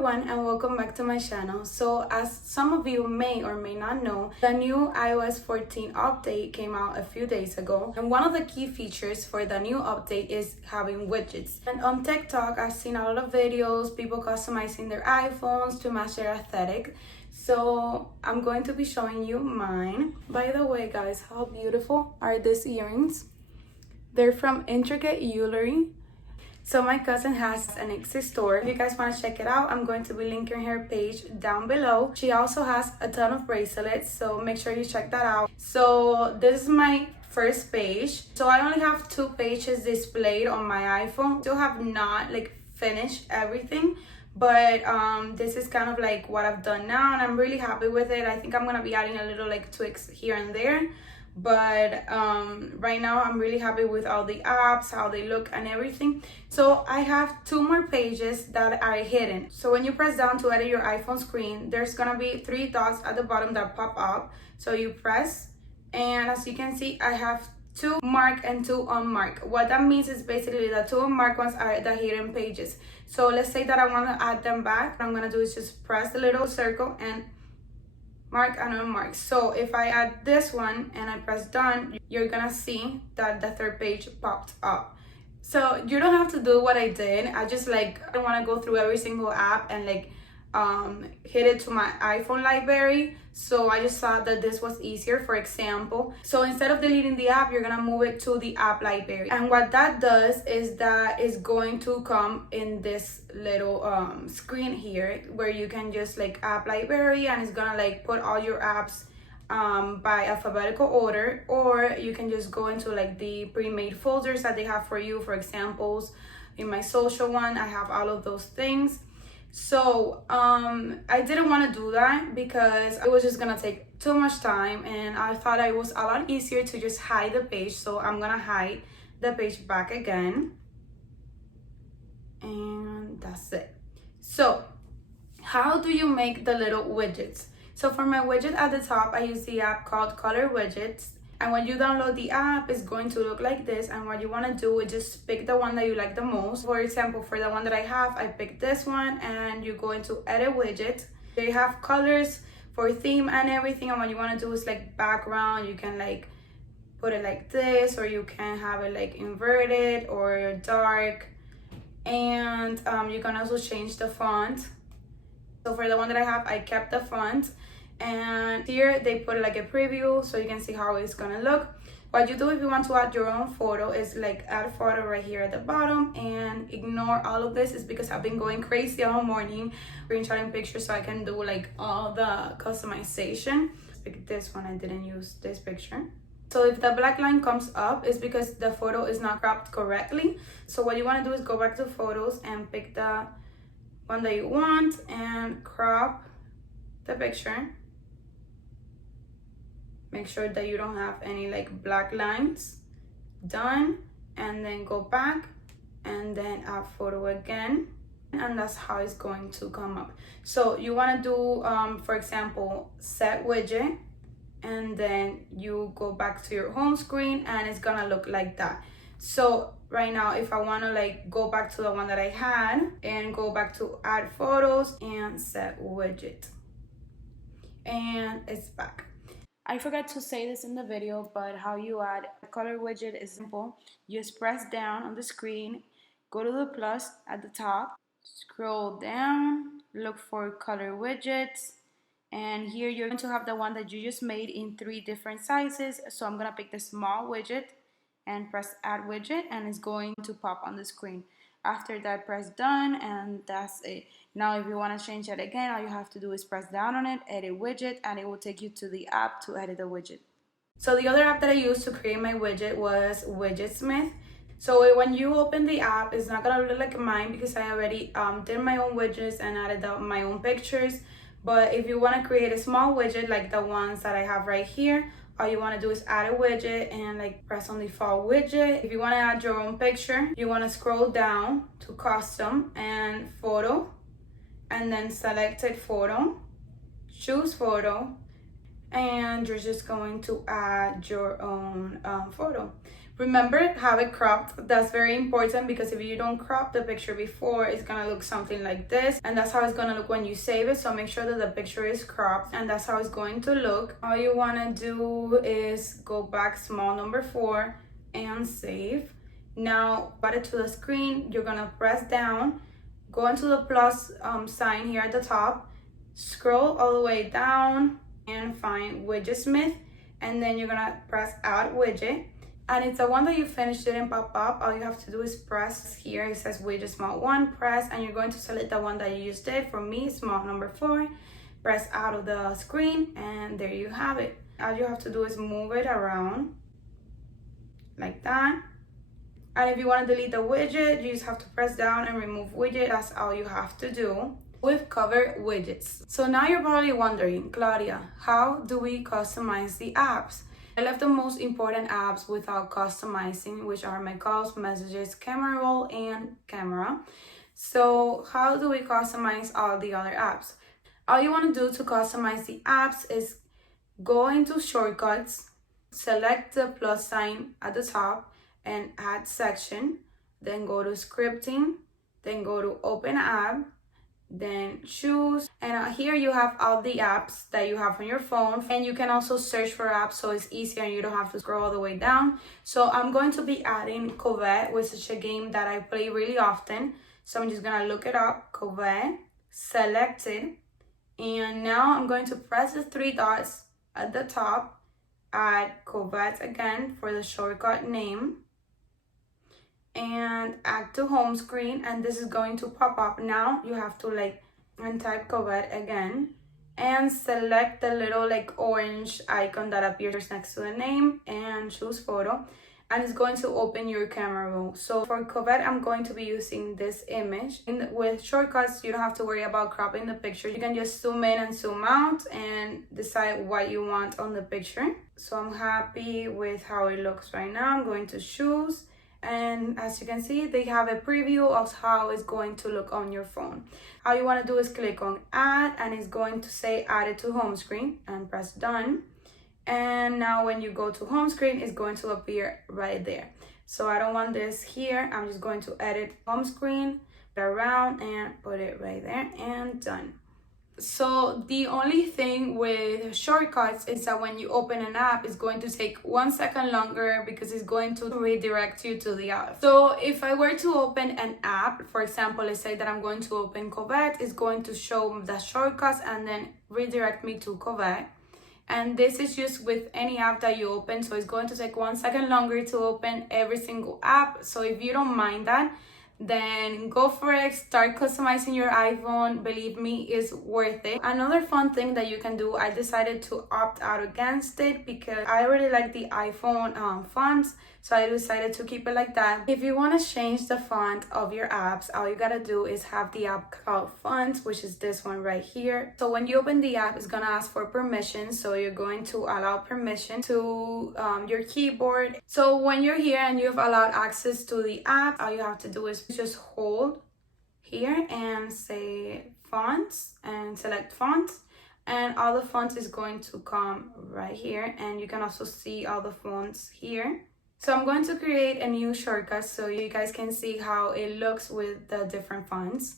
everyone and welcome back to my channel. So as some of you may or may not know, the new iOS 14 update came out a few days ago, and one of the key features for the new update is having widgets. And on TikTok I've seen a lot of videos, people customizing their iPhones to match their aesthetic. So I'm going to be showing you mine. By the way guys, how beautiful are these earrings? They're from Intricate Jewelry. So my cousin has an Etsy store. If you guys want to check it out, I'm going to be linking her page down below. She also has a ton of bracelets, so make sure you check that out. So this is my first page. So I only have 2 pages displayed on my iPhone. Still have not finished everything, but this is kind of like what I've done now, and I'm really happy with it. I think I'm gonna be adding a little tweaks here and there, but right now I'm really happy with all the apps, how they look and everything. So I have 2 more pages that are hidden. So when you press down to edit your iPhone screen, there's gonna be 3 dots at the bottom that pop up. So you press, and as you can see, I have 2 marked and 2 unmarked. What that means is basically the 2 unmarked ones are the hidden pages. So let's say that I want to add them back. What I'm gonna do is just press the little circle and mark and unmark. So if I add this one and I press done, you're gonna see that the 3rd page popped up. So you don't have to do what I did. I just I don't want to go through every single app and hit it to my iPhone library. So I just thought that this was easier. For example, so instead of deleting the app, you're gonna move it to the app library, and what that does is that is going to come in this little screen here where you can just app library, and it's gonna put all your apps by alphabetical order, or you can just go into the pre-made folders that they have for you. For examples, in my social one, I have all of those things. So I didn't want to do that because it was just gonna take too much time, and I thought it was a lot easier to just hide the page. So I'm gonna hide the page back again, and that's it. So how do you make the little widgets? So for my widget at the top, I use the app called Color Widgets. And when you download the app, it's going to look like this. And what you want to do is just pick the one that you like the most. For example, for the one that I have, I picked this one, and you go into Edit Widget. They have colors for theme and everything. And what you want to do is background. You can put it like this, or you can have it inverted or dark. And you can also change the font. So for the one that I have, I kept the font. And here they put a preview so you can see how it's gonna look. What you do if you want to add your own photo is add photo right here at the bottom, and ignore all of this. Is because I've been going crazy all morning screenshotting pictures so I can do all the customization. Let's pick this one. I didn't use this picture. So if the black line comes up, it's because the photo is not cropped correctly. So what you want to do is go back to photos and pick the one that you want and crop the picture. Make sure that you don't have any black lines. Done. And then go back and then add photo again, and that's how it's going to come up. So you want to do for example, set widget, and then you go back to your home screen, and it's gonna look like that. So right now, if I want to go back to the one that I had and go back to add photos and set widget, and it's back. I forgot to say this in the video, but how you add a color widget is simple. You just press down on the screen, go to the plus at the top, scroll down, look for color widgets, and here you're going to have the one that you just made in 3 different sizes. So I'm gonna pick the small widget and press add widget, and it's going to pop on the screen. After that, press done, and that's it. Now if you want to change it again, all you have to do is press down on it, edit widget, and it will take you to the app to edit the widget. So the other app that I used to create my widget was Widgetsmith. So when you open the app, it's not gonna look like mine because I already did my own widgets and added my own pictures. But if you want to create a small widget like the ones that I have right here, all you want to do is add a widget and press on default widget. If you want to add your own picture, you want to scroll down to custom and photo, and then selected photo, choose photo, and you're just going to add your own photo. Remember, have it cropped. That's very important because if you don't crop the picture before, it's gonna look something like this, and that's how it's gonna look when you save it. So make sure that the picture is cropped, and that's how it's going to look. All you wanna do is go back small number 4 and save. Now add it to the screen. You're gonna press down, go into the plus sign here at the top, scroll all the way down and find Widgetsmith, and then you're gonna press add widget. And it's the one that you finished, didn't pop up. All you have to do is press here. It says Widgetsmith 1, press, and you're going to select the one that you just did. For me, small number 4. Press out of the screen, and there you have it. All you have to do is move it around like that. And if you want to delete the widget, you just have to press down and remove widget. That's all you have to do. We've covered widgets. So now you're probably wondering, Claudia, how do we customize the apps? I left the most important apps without customizing, which are my calls, messages, camera roll, and camera. So how do we customize all the other apps? All you want to do to customize the apps is go into shortcuts, select the plus sign at the top and add section, then go to scripting, then go to open app, then choose, and here you have all the apps that you have on your phone, and you can also search for apps so it's easier and you don't have to scroll all the way down. So I'm going to be adding Covet, which is a game that I play really often. So I'm just gonna look it up, Covet, select it, and now I'm going to press the 3 dots at the top, add Covet again for the shortcut name, and add to home screen, and this is going to pop up. Now you have to and type Covet again and select the little orange icon that appears next to the name and choose photo, and it's going to open your camera roll. So for Covet, I'm going to be using this image. With shortcuts, you don't have to worry about cropping the picture. You can just zoom in and zoom out and decide what you want on the picture. So I'm happy with how it looks right now. I'm going to choose, and as you can see, they have a preview of how it's going to look on your phone. All you want to do is click on add, and it's going to say add it to home screen, and press done. And now when you go to home screen, it's going to appear right there. So I don't want this here. I'm just going to edit home screen, put it around and put it right there, and done. So the only thing with shortcuts is that when you open an app, it's going to take 1 second longer because it's going to redirect you to the app. So if I were to open an app, for example, let's say that I'm going to open Covet, it's going to show the shortcuts and then redirect me to Covet. And this is just with any app that you open, so it's going to take 1 second longer to open every single app. So if you don't mind that, then go for it. Start customizing your iPhone. Believe me, it's worth it. Another fun thing that you can do, I decided to opt out against it because I really like the iPhone fonts, so I decided to keep it like that. If you want to change the font of your apps, all you gotta do is have the app called fonts, which is this one right here. So when you open the app, it's gonna ask for permission, so you're going to allow permission to your keyboard. So when you're here and you've allowed access to the app, all you have to do is just hold here and say fonts and select fonts, and all the fonts is going to come right here, and you can also see all the fonts here. So I'm going to create a new shortcut so you guys can see how it looks with the different fonts.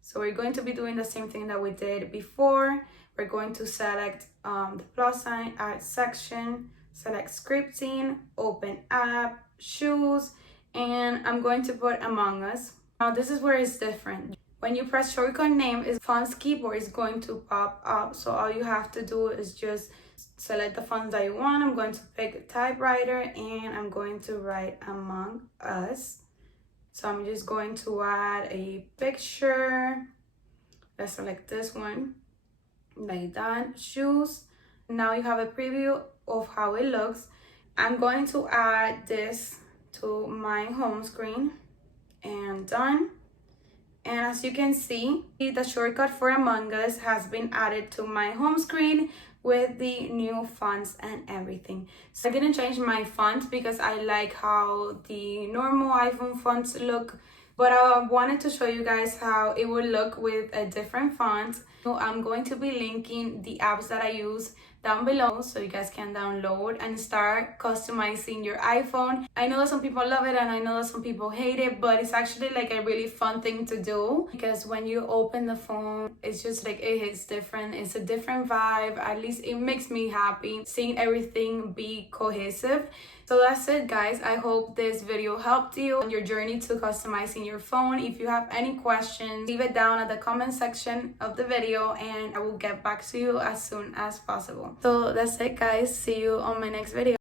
So we're going to be doing the same thing that we did before. We're going to select the plus sign, add section, select scripting, open app, choose, and I'm going to put Among Us. Now this is where it's different. When you press shortcut name, fonts keyboard is going to pop up. So all you have to do is just select the fonts that you want. I'm going to pick typewriter and I'm going to write Among Us. So I'm just going to add a picture. Let's select this one like that. Choose. Now you have a preview of how it looks. I'm going to add this to my home screen, and done. And as you can see, the shortcut for Among Us has been added to my home screen with the new fonts and everything. So I didn't change my font because I like how the normal iPhone fonts look, but I wanted to show you guys how it would look with a different font. So I'm going to be linking the apps that I use down below so you guys can download and start customizing your iPhone. I know that some people love it and I know that some people hate it, but it's actually like a really fun thing to do, because when you open the phone, it's just like it hits different. It's a different vibe. At least it makes me happy seeing everything be cohesive. So that's it, guys. I hope this video helped you on your journey to customizing your phone. If you have any questions, leave it down at the comment section of the video and I will get back to you as soon as possible. So that's it, guys. See you on my next video.